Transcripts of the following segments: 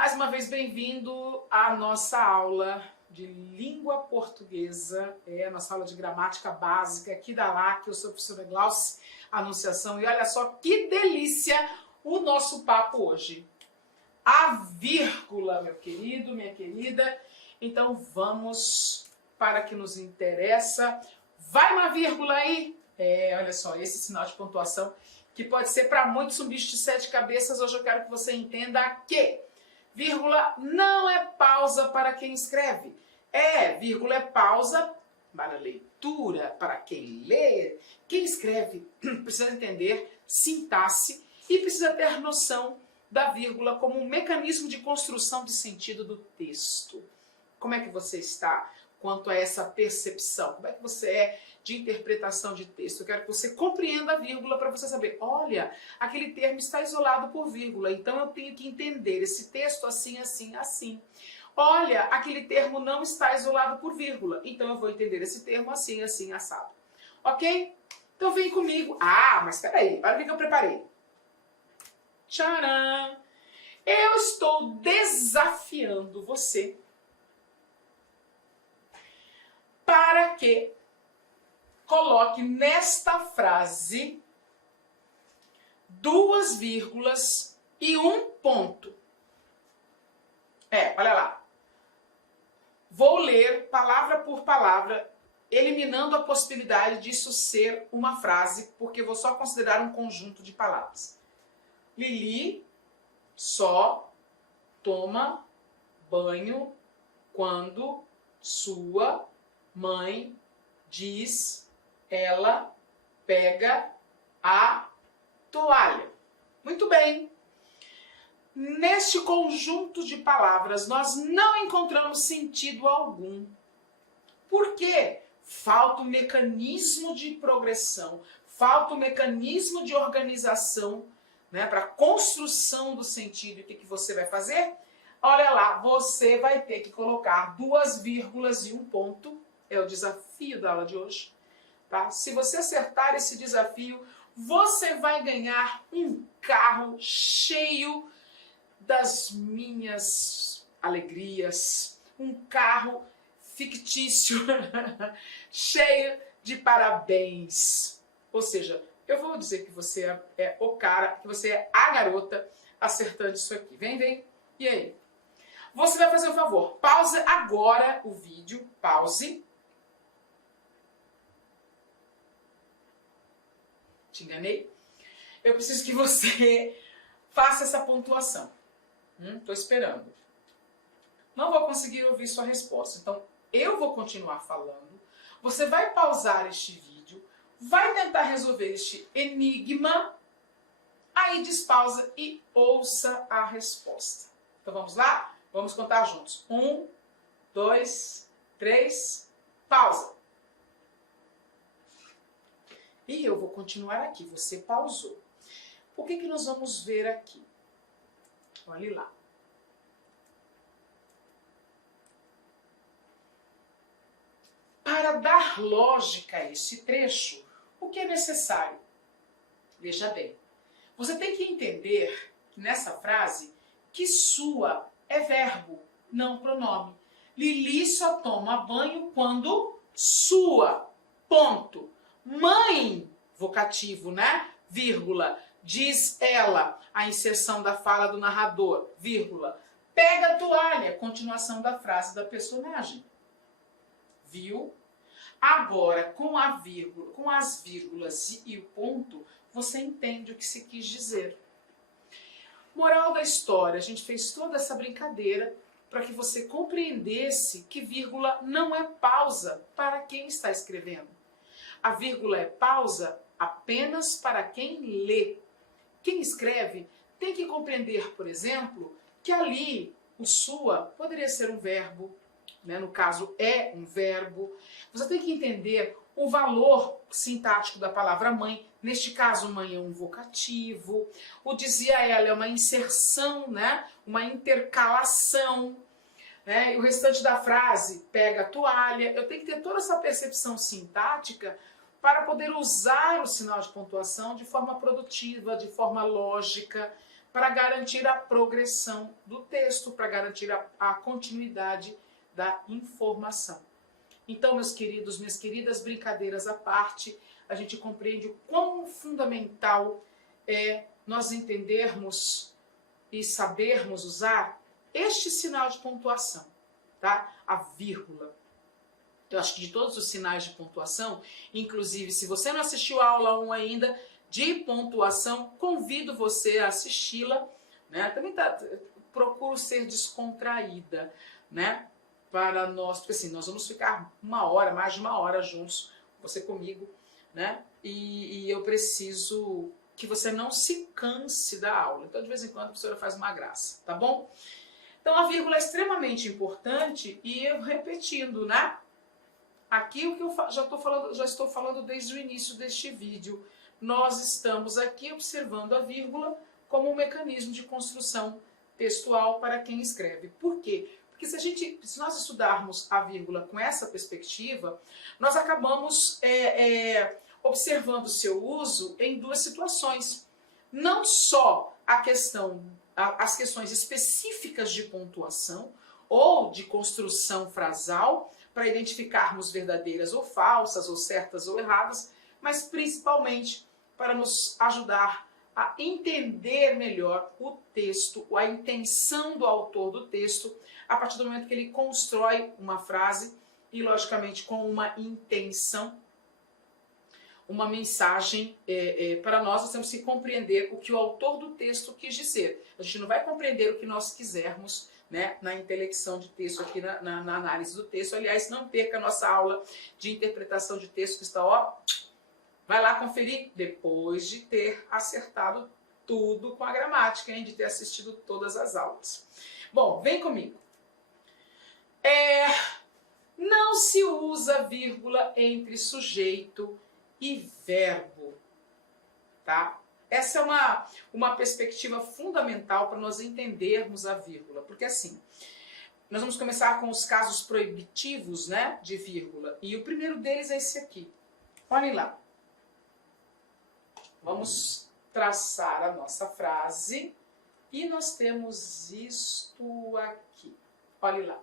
Mais uma vez, bem-vindo à nossa aula de língua portuguesa, a nossa aula de gramática básica aqui da LAC. Eu sou a professora Glauce Anunciação e olha só que delícia o nosso papo hoje. A vírgula, meu querido, minha querida. Então vamos para o que nos interessa. Vai uma vírgula aí? Olha só, esse sinal de pontuação que pode ser para muitos um bicho de 7 cabeças. Hoje eu quero que você entenda que vírgula não é pausa para quem escreve. Vírgula é pausa para a leitura, para quem lê. Quem escreve precisa entender sintaxe e precisa ter noção da vírgula como um mecanismo de construção de sentido do texto. Como é que você está quanto a essa percepção? Como é que você é de interpretação de texto? Eu quero que você compreenda a vírgula para você saber, olha, aquele termo está isolado por vírgula, então eu tenho que entender esse texto assim, assim, assim. Olha, aquele termo não está isolado por vírgula, então eu vou entender esse termo assim, assim, assado. Ok? Então vem comigo. Mas espera aí, olha o que eu preparei. Tcharam! Eu estou desafiando você para que coloque nesta frase 2 vírgulas e um ponto. Olha lá. Vou ler palavra por palavra, eliminando a possibilidade disso ser uma frase, porque vou só considerar um conjunto de palavras. Lili só toma banho quando sua mãe diz ela pega a toalha. Muito bem. Neste conjunto de palavras nós não encontramos sentido algum. Por quê? Falta o mecanismo de progressão, falta o mecanismo de organização, para a construção do sentido. E o que você vai fazer? Olha lá, você vai ter que colocar 2 vírgulas e um ponto. É o desafio da aula de hoje. Tá? Se você acertar esse desafio, você vai ganhar um carro cheio das minhas alegrias. Um carro fictício, cheio de parabéns. Ou seja, eu vou dizer que você é o cara, que você é a garota acertando isso aqui. Vem. E aí? Você vai fazer um favor. Pause agora o vídeo. Pause. Te enganei? Eu preciso que você faça essa pontuação. Estou esperando. Não vou conseguir ouvir sua resposta. Então, eu vou continuar falando. Você vai pausar este vídeo. Vai tentar resolver este enigma. Aí despausa e ouça a resposta. Então, vamos lá? Vamos contar juntos. 1, 2, 3, pausa. E eu vou continuar aqui, você pausou. O que nós vamos ver aqui? Olhe lá. Para dar lógica a esse trecho, o que é necessário? Veja bem, você tem que entender que nessa frase, que sua é verbo, não pronome. Lili só toma banho quando sua, ponto. Mãe, vocativo, vírgula, diz ela, a inserção da fala do narrador, vírgula, pega a toalha, continuação da frase da personagem. Viu? Agora, com a vírgula, com as vírgulas e o ponto, você entende o que se quis dizer. Moral da história, a gente fez toda essa brincadeira para que você compreendesse que vírgula não é pausa para quem está escrevendo. A vírgula é pausa apenas para quem lê. Quem escreve tem que compreender, por exemplo, que ali o sua poderia ser um verbo, no caso é um verbo. Você tem que entender o valor sintático da palavra mãe. Neste caso, mãe é um vocativo. O dizia ela é uma inserção, uma intercalação. E o restante da frase, pega a toalha. Eu tenho que ter toda essa percepção sintática para poder usar o sinal de pontuação de forma produtiva, de forma lógica, para garantir a progressão do texto, para garantir a continuidade da informação. Então, meus queridos, minhas queridas, brincadeiras à parte, a gente compreende o quão fundamental é nós entendermos e sabermos usar este sinal de pontuação, tá? A vírgula. Eu acho que de todos os sinais de pontuação, inclusive se você não assistiu a aula 1 ainda de pontuação, convido você a assisti-la, né? Também procuro ser descontraída, né? Para nós, porque assim, nós vamos ficar mais de uma hora juntos, você comigo, né? E eu preciso que você não se canse da aula. Então, de vez em quando, a professora faz uma graça, tá bom? Então, a vírgula é extremamente importante e eu repetindo, né? Aqui o que eu já estou falando desde o início deste vídeo. Nós estamos aqui observando a vírgula como um mecanismo de construção textual para quem escreve. Por quê? Porque se nós estudarmos a vírgula com essa perspectiva, nós acabamos observando o seu uso em duas situações. Não só as questões específicas de pontuação ou de construção frasal, para identificarmos verdadeiras ou falsas, ou certas ou erradas, mas principalmente para nos ajudar a entender melhor o texto, a intenção do autor do texto, a partir do momento que ele constrói uma frase e, logicamente, com uma intenção, uma mensagem para nós temos que compreender o que o autor do texto quis dizer. A gente não vai compreender o que nós quisermos, né, na intelecção de texto, aqui na análise do texto. Aliás, não perca a nossa aula de interpretação de texto, que está, ó, vai lá conferir depois de ter acertado tudo com a gramática, hein, de ter assistido todas as aulas. Bom, vem comigo. Não se usa vírgula entre sujeito e verbo, tá? Essa é uma perspectiva fundamental para nós entendermos a vírgula, porque assim, nós vamos começar com os casos proibitivos, né, de vírgula, e o primeiro deles é esse aqui. Olhem lá. Vamos traçar a nossa frase e nós temos isto aqui. Olhem lá.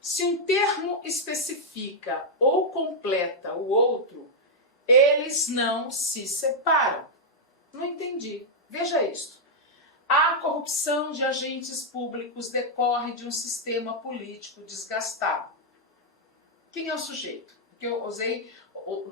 Se um termo especifica ou completa o outro, eles não se separam. Não entendi. Veja isto. A corrupção de agentes públicos decorre de um sistema político desgastado. Quem é o sujeito? Porque eu usei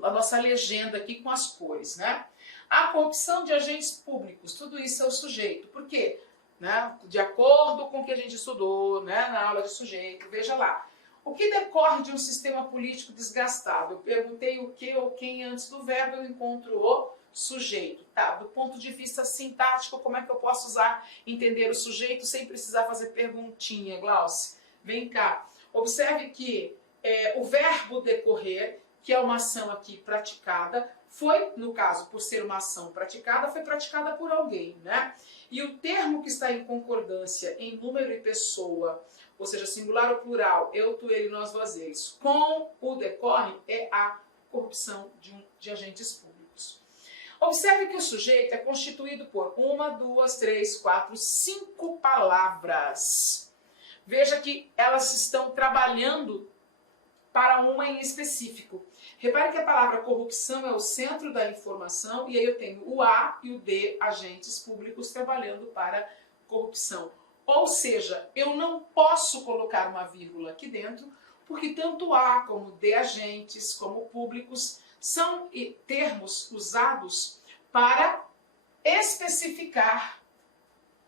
a nossa legenda aqui com as cores, né? A corrupção de agentes públicos, tudo isso é o sujeito. Por quê? Né? De acordo com o que a gente estudou, né, na aula de sujeito, veja lá. O que decorre de um sistema político desgastado? Eu perguntei o que ou quem antes do verbo, eu encontro o sujeito. Tá, do ponto de vista sintático, como é que eu posso entender o sujeito sem precisar fazer perguntinha, Glauce? Vem cá. Observe que o verbo decorrer, que é uma ação aqui praticada, foi, no caso, por ser uma ação praticada, foi praticada por alguém, né? E o termo que está em concordância em número e pessoa, ou seja, singular ou plural, eu, tu, ele, nós, vós, eles, com o decorre, é a corrupção de agentes públicos. Observe que o sujeito é constituído por 1, 2, 3, 4, 5 palavras. Veja que elas estão trabalhando para uma em específico. Repare que a palavra corrupção é o centro da informação e aí eu tenho o A e o D, agentes públicos, trabalhando para corrupção. Ou seja, eu não posso colocar uma vírgula aqui dentro, porque tanto A como D, agentes, como públicos, são termos usados para especificar,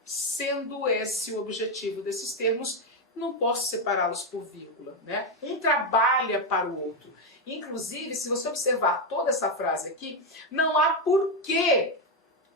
sendo esse o objetivo desses termos, não posso separá-los por vírgula, né? Um trabalha para o outro. Inclusive, se você observar toda essa frase aqui, não há por que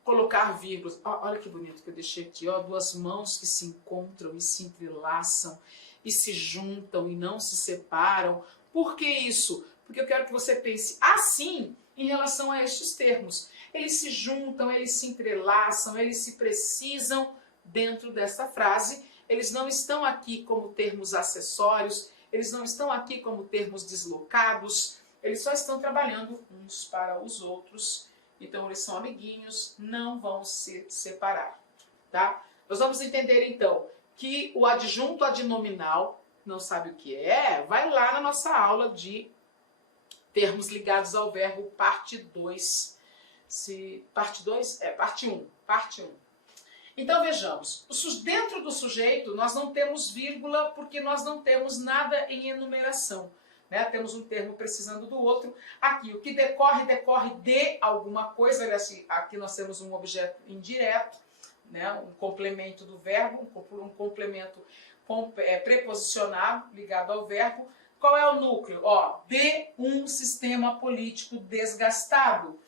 colocar vírgulas. Olha que bonito que eu deixei aqui, ó, duas mãos que se encontram e se entrelaçam e se juntam e não se separam. Por que isso? Porque eu quero que você pense assim em relação a estes termos. Eles se juntam, eles se entrelaçam, eles se precisam dentro dessa frase. Eles não estão aqui como termos acessórios, eles não estão aqui como termos deslocados, eles só estão trabalhando uns para os outros então eles são amiguinhos, não vão se separar, tá? Nós vamos entender então que o adjunto adnominal, não sabe o que é, vai lá na nossa aula de termos ligados ao verbo, parte 2. Parte 2? Parte 1. Parte 1. Então vejamos, dentro do sujeito nós não temos vírgula porque nós não temos nada em enumeração. Né? Temos um termo precisando do outro. Aqui, o que decorre, decorre de alguma coisa. Aqui nós temos um objeto indireto, né? Um complemento do verbo, um complemento preposicionado ligado ao verbo. Qual é o núcleo? De um sistema político desgastado.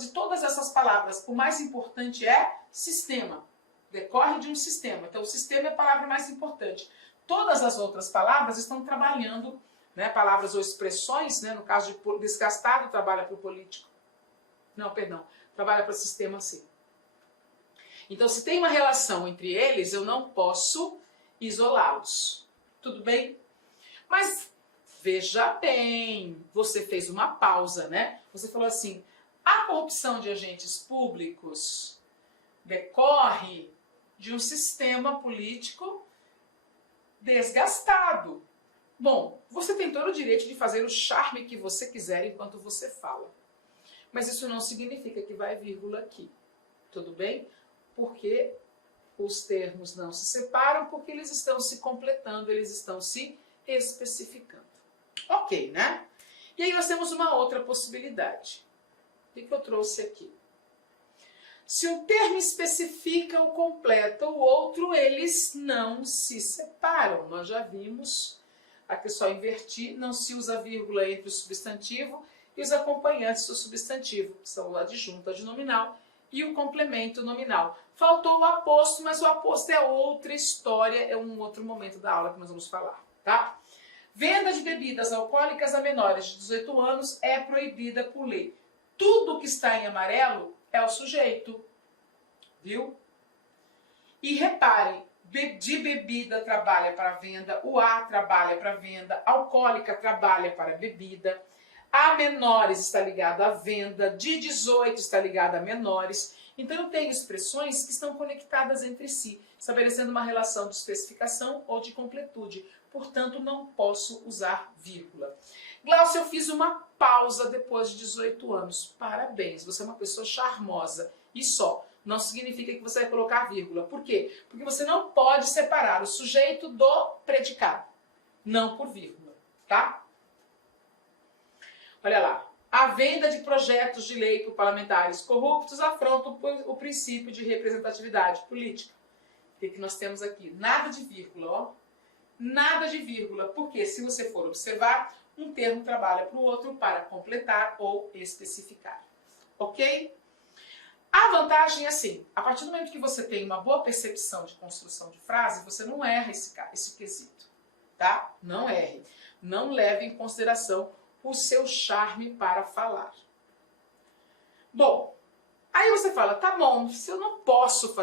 De todas essas palavras, o mais importante é sistema. Decorre de um sistema. Então, o sistema é a palavra mais importante. Todas as outras palavras estão trabalhando, né, palavras ou expressões, né, no caso de desgastado, trabalha para o político. Não, perdão, trabalha para o sistema C. Então, se tem uma relação entre eles, eu não posso isolá-los. Tudo bem? Mas, veja bem, você fez uma pausa, né? Você falou assim, a corrupção de agentes públicos decorre de um sistema político desgastado. Bom, você tem todo o direito de fazer o charme que você quiser enquanto você fala. Mas isso não significa que vai vírgula aqui. Tudo bem? Porque os termos não se separam, porque eles estão se completando, eles estão se especificando. Ok, né? E aí nós temos uma outra possibilidade. O que eu trouxe aqui? Se um termo especifica ou completa o outro, eles não se separam. Nós já vimos, aqui só inverti, não se usa vírgula entre o substantivo e os acompanhantes do substantivo, que são o adjunto adnominal e o complemento nominal. Faltou o aposto, mas o aposto é outra história, é um outro momento da aula que nós vamos falar, tá? Venda de bebidas alcoólicas a menores de 18 anos é proibida por lei. Tudo que está em amarelo é o sujeito, viu? E reparem, de bebida trabalha para venda, o A trabalha para venda, alcoólica trabalha para bebida, a menores está ligado à venda, de 18 está ligado a menores. Então eu tenho expressões que estão conectadas entre si, estabelecendo uma relação de especificação ou de completude. Portanto, não posso usar vírgula. Glaucia, eu fiz uma pausa depois de 18 anos. Parabéns, você é uma pessoa charmosa. E só. Não significa que você vai colocar vírgula. Por quê? Porque você não pode separar o sujeito do predicado. Não por vírgula, tá? Olha lá. A venda de projetos de lei por parlamentares corruptos afronta o princípio de representatividade política. O que nós temos aqui? Nada de vírgula, ó. Nada de vírgula. Porque se você for observar, um termo trabalha para o outro para completar ou especificar. Ok? A vantagem é assim, a partir do momento que você tem uma boa percepção de construção de frase, você não erra esse quesito, tá? Não erre. Não leve em consideração o seu charme para falar. Bom, aí você fala, tá bom, se eu não posso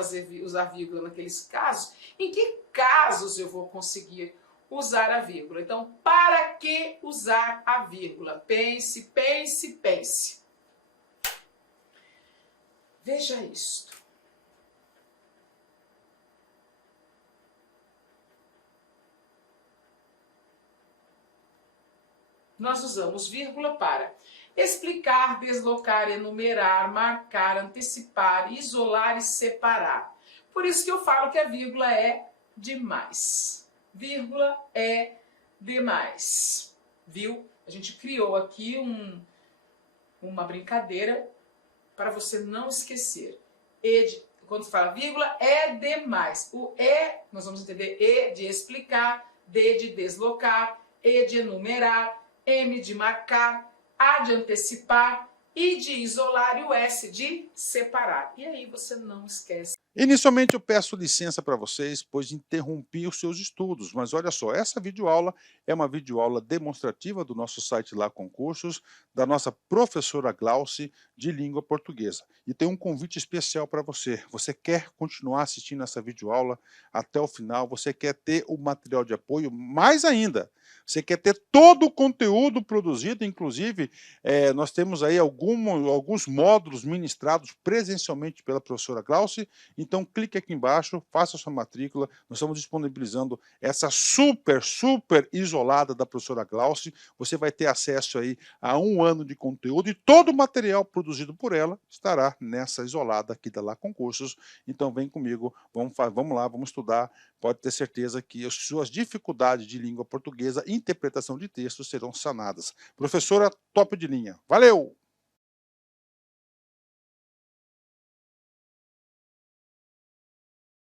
usar vírgula naqueles casos, em que casos eu vou conseguir usar a vírgula? Então, para que usar a vírgula? Pense, pense, pense. Veja isto. Nós usamos vírgula para explicar, deslocar, enumerar, marcar, antecipar, isolar e separar. Por isso que eu falo que a vírgula é demais. Vírgula é demais. Viu? A gente criou aqui uma brincadeira para você não esquecer. Quando se fala vírgula, é demais. O nós vamos entender E de explicar, D de deslocar, E de enumerar, M de marcar, A de antecipar, I de isolar e o S de separar. E aí você não esquece Inicialmente eu peço licença para vocês, pois interrompi os seus estudos, mas olha só, essa videoaula é uma videoaula demonstrativa do nosso site lá Concursos, da nossa professora Glauce de língua portuguesa. E tem um convite especial para você. Você quer continuar assistindo essa videoaula até o final? Você quer ter o material de apoio? Mais ainda, você quer ter todo o conteúdo produzido, inclusive nós temos aí alguns módulos ministrados presencialmente pela professora Glauce. Então, clique aqui embaixo, faça sua matrícula. Nós estamos disponibilizando essa super isolada da professora Glauce. Você vai ter acesso aí a 1 ano de conteúdo e todo o material produzido por ela estará nessa isolada aqui da Lá Concursos. Então, vem comigo, vamos lá, vamos estudar. Pode ter certeza que as suas dificuldades de língua portuguesa e interpretação de textos serão sanadas. Professora top de linha. Valeu!